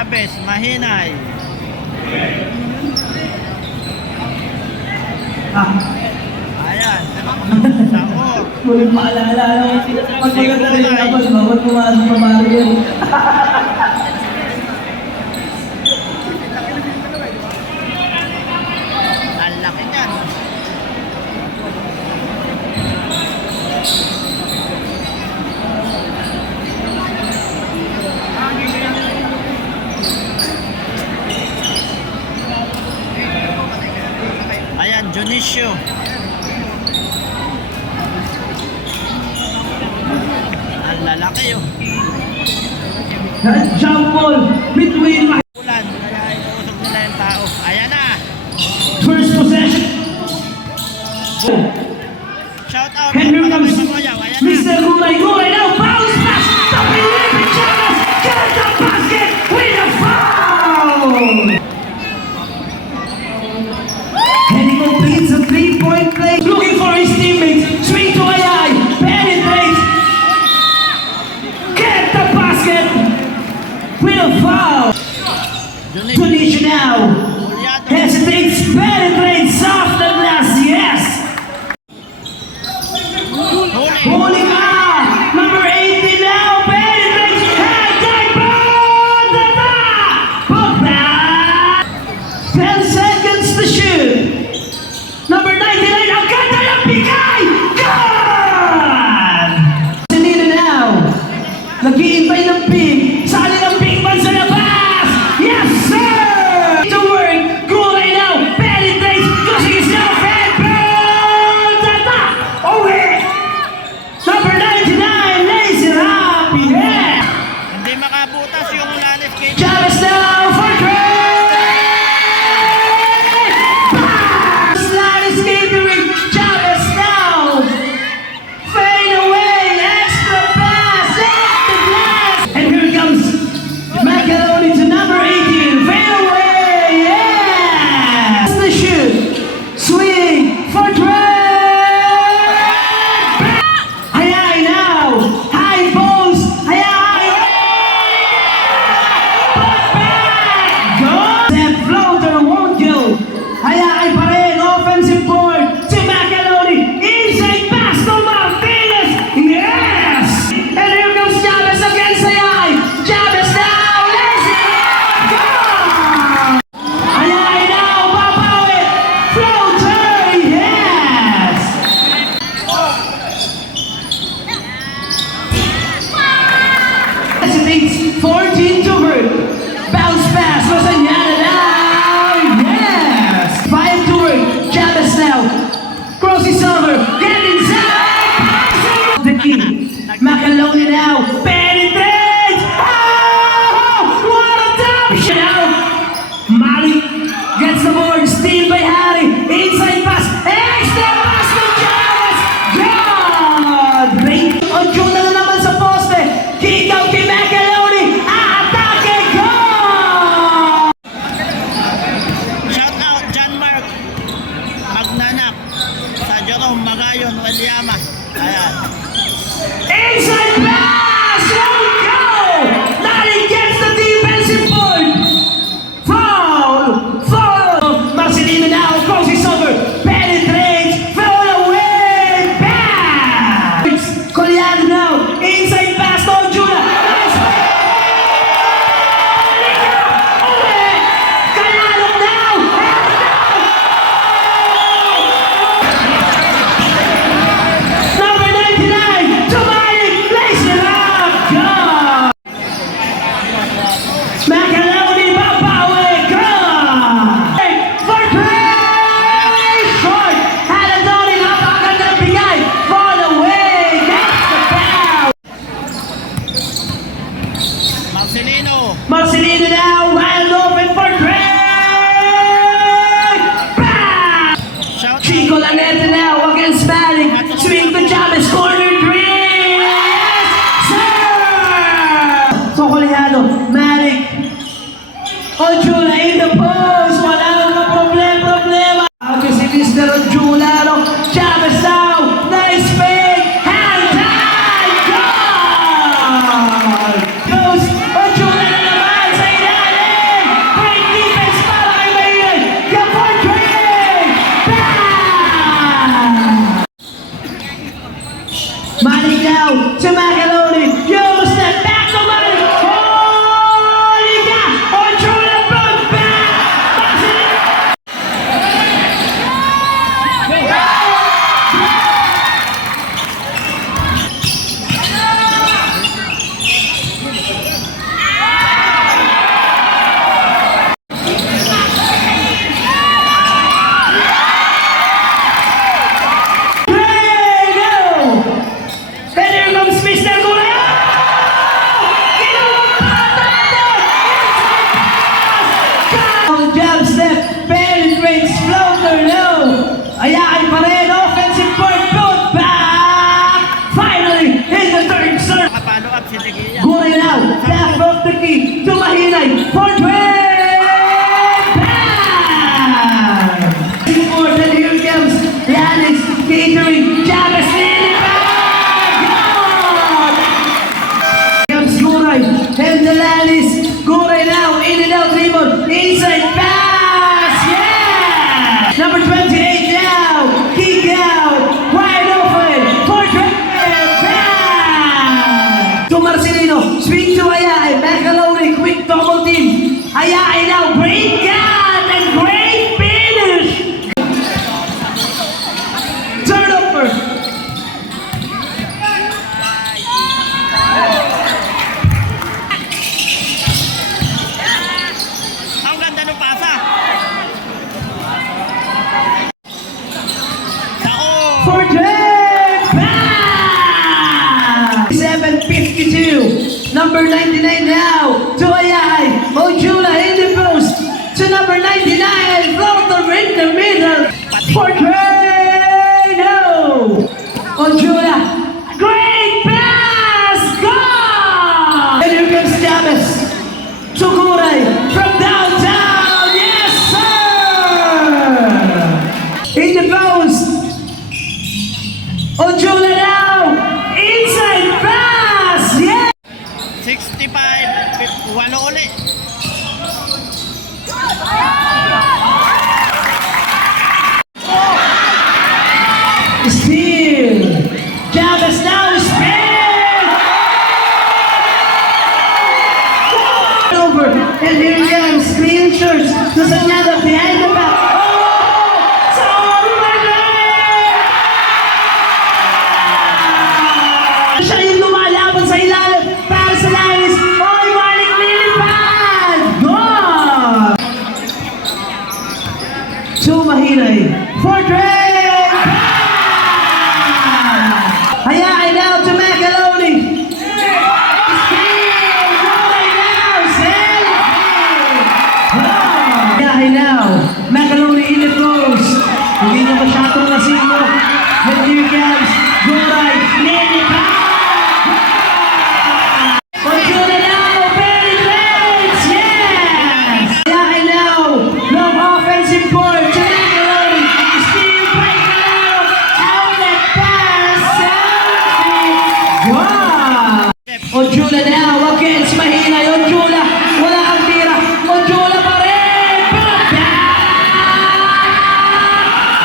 Chavez, mahinay. Ayan, Saor. Muling maalala naman sila. Pag maganda rin tapos, bawat pumasok pa Mario. Ang laki niyan. Ayan, Junicio. Ang lalaki oh. Jump ball between my Ulan, kaya inuusog nila yung tao. Ayan na. first possession. Shout out. And here comes Ayan na. Mr. Gulay Gulay. Now bounce pass. Stopping David Chavez. Get the basket with a foul. And he completes a three-point play. Looking for his teammates. Swing to Ayay. Penetrates. Get the basket with a foul. Tunisia now. Hesitates. Penetrates off the glass. Yes. Holy cow! Number 80 now, penetrates, head, dive, ball, the back! Put back! 10 seconds to shoot. Number 99, Aganda ng bigay! God! Sinino now, nag-iintay ng ping, sa kanilang ping man sa labas! Yes, sir! To work, Gulay now, penetrates, crossing his now, head, ball, the back! Okay! Number 99, lays it up, yeah! Hindi makabutas yung landscape. Chavez now for Craig! Pass! Line skatering, Chavez now! Fade away, extra pass, off the glass! And here comes Macaroni to number 18, fade away, yes! The shoot, swing for Craig! Hayay now! High post! Hayay! Put back! Go! That floater won't go! Hayay pa rin! Offensive board to Macaroni! Inside pass to Martinez! Yes! And here comes Chavez against Hayay! Chavez now! Lays it up! Go! Hayay now! Babawi! Floater! Yes! Hesitates 14 to hurt. Bounce pass, Rosanyana now. Yes. 5 to hurt. Chavez now. Crosses over. Get inside. Pass the king. Macaroni now. Penetrates. Oh! What a dump shot. Malik gets the board. Steal by Harry. Inside pass. Extra pass to Chavez. God! Great. Ojo na naman sa poste. Kick out kay Macaroni. Atake. Goal! Shout out John Mark Magnanak sa Jerome Magayon, Waliama. Ayan. Inside pass! Won't go! Nari gets the defensive board! Foul! Foul! Marcelino now crosses over. Penetrates. Foul away. Back! Colliado now. Inside pass to Juna. Calalong now. Number 99, Tumalik, lays it up, God! Macaroni, babawi, God! For Craig! Short, Haladoni, napakaganda ng bigay, fall away, gets the foul! Marcelino. Marcelino now, wide open for Craig! Bang! Shout out. Chico Laneta now against Malik. Swing to Chavez, corner three! Yes, sir! So, Colliado, Malik. Ojula in the post. Wala nang problema. Okay, si Mr. Ojula, no? Chavez now. Nice fake. Hand time. Goal! Goes Ojula na naman sa ilalim. Lanis. Guray now, in and out dribble. Inside pass. Yeah! Number 28 now. Kick out. Wide open. For pass. To Marcelino. Swing to Ayaay. Macalone. Quick double team. Ayaay now. Great cut and great finish. Turnover. Ang ganda ng pasa. Sao. For pass. 7:52. Number 99 now. To Ayaay. Ojula in the post. To number 99. Floater in the middle. For no. Ojula. Great pass. Goal. And here comes Chavez. Sukuray from downtown. Yes, sir. In the post. Ojula now. Inside pass. Yeah. 65. Walo ulit. Steal. Chavez now is over. And here comes green shirts. To Sanyada behind the back. Oh! Sorry! Siya yung lumalaban sa ilalim. Para sa Lanis. Oy, Malik lilipad! Goal! To Mahinay. For Dre! Hayaan now to Macalone. Hayaan now. Macalone in the post. Hindi na masyadong nasino. And here comes Guray. Lilipa. Ojula now. Very great. Yes. Hayaan now. Long offensive board to Macalone. Steve Calero. Outlet pass. Wow! Ojula now against Mahinay. Ojula, wala ang tira. Ojula pa rin.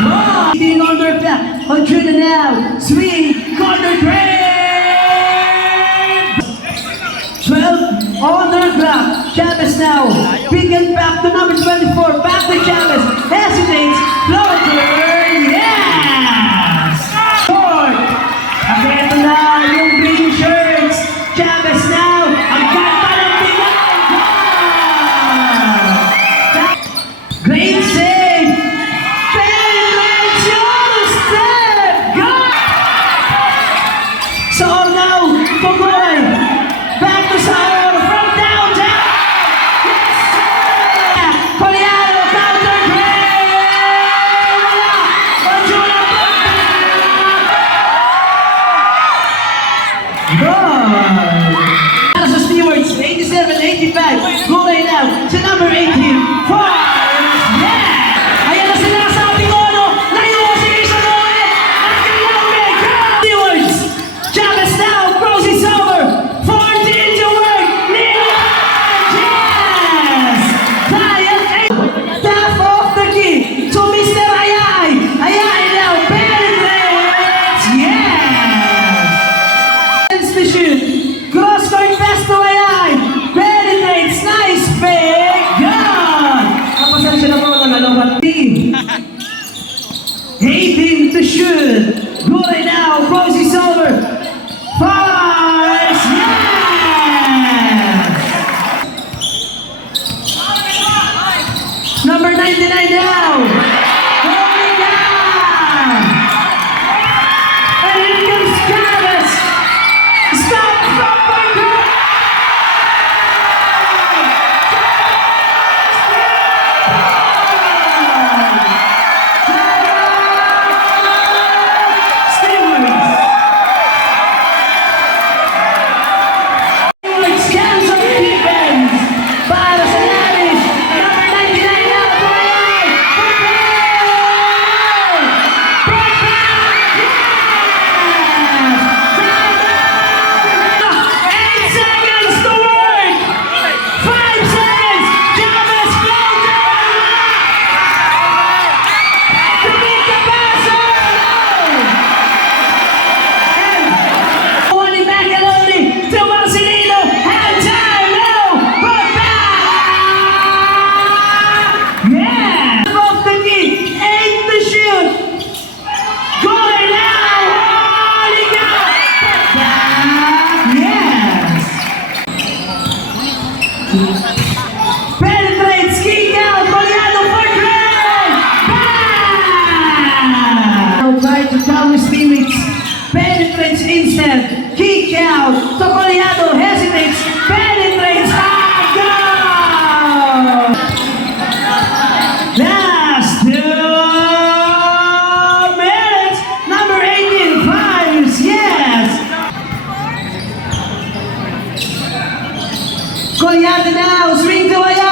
Wow! In order back. Ojula now. Swing. Corner grab. 12 on the block. Chavez now. Pick it back to number 24. Back to Chavez. Hesitates. Floater. Yes! Short. Ito na yung green shirts. Chavez now. Ang ganda ng bigay. Great save. Penetration step. Goal. Saor now. Tugoy. Back to Saor from downtown. Yes, sir. Poliano counter great. Ojula Para sa Stewards, 87-85. Guray now to number 18. Fires. Yeah! Ayan na sila sa ating ono. Naiusin isa Noel. Stewards. Chavez now. Crosses over. 14 to work. Yes! Dial 8. Tap off the key to Mr. Ayaay. Ayaay now. Penetrates. Yes! To shoot. Cross court pass to Ayaay. Penetrates. Nice fake. Goal. Penetrates, kick out, Coliado for Greg! Bang! Try to cover his teammates. Penetrates instead. Kick out. So Coliado hesitates. Penetrates. Goal! Last 2 minutes. Number 18 fires. Yes. Coliado now. Swing to Ayala.